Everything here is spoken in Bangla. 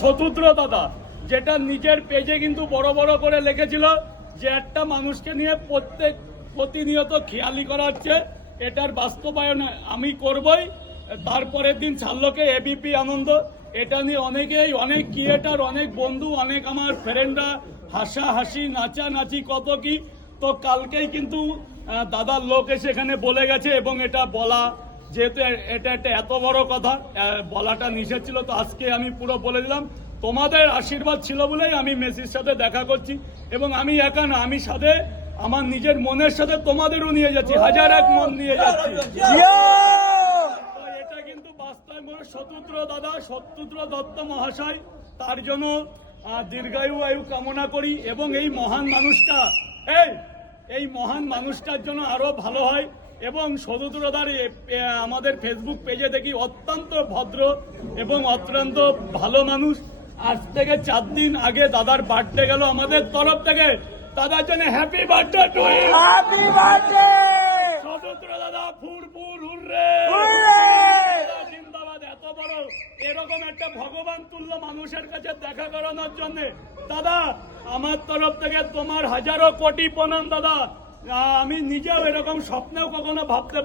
শতুদ্র দাদা, যেটা নিজের পেজে কিন্তু বড় বড় করে লিখেছিল যে একটা মানুষকে নিয়ে প্রতিনিয়ত খেয়ালি করা হচ্ছে, এটার বাস্তবায়ন আমি করবই। তারপরের দিন ছাড়লোকে এবিপি আনন্দ, এটা নিয়ে অনেকেই, অনেক ক্রিয়েটার, অনেক বন্ধু, অনেক আমার ফ্রেন্ডরা হাসাহাসি, নাচানাচি, কত কি। তো কালকেই কিন্তু দাদার লোক এসে এখানে বলে গেছে, এবং এটা বলা, যেহেতু এটা একটা এত বড় কথা, বলাটা নিষেধ ছিল, তো আজকে আমি পুরো বলে দিলাম। তোমাদের আশীর্বাদ ছিল বলেই আমি মেসির সাথে দেখা করছি, এবং আমি একা না, আমি সাথে আমার নিজের মনের সাথে তোমাদেরও নিয়ে যাচ্ছি, হাজার এক মন নিয়ে যাচ্ছি। এটা কিন্তু বাস্তব শতুদ্র দাদা, শতুদ্র দত্ত মহাশয়, তার জন্য দীর্ঘায়ু আয়ু কামনা করি, এবং এই মহান মানুষটা, এই মহান মানুষটার জন্য আরো ভালো হয়। এবং শতুদ্রদার আমাদের ফেসবুক পেজে দেখি অত্যন্ত ভদ্র এবং অত্যন্ত ভালো মানুষ। আজ থেকে 4 দিন আগে দাদার বার্থডে গেল, আমাদের তরফ থেকে দাদার জন্য happy birthday to him. Happy birthday Shatudru দাদা, ফুরফুর হুররে, জিন্দাবাদ। এত বড় এরকম একটা ভগবান তুল্য মানুষের কাছে দেখা করানোর জন্য দাদা আমার তরফ থেকে তোমার হাজারো কোটি প্রণাম দাদা। আমি নিজেও এরকম স্বপ্নেও কখনো ভাবতে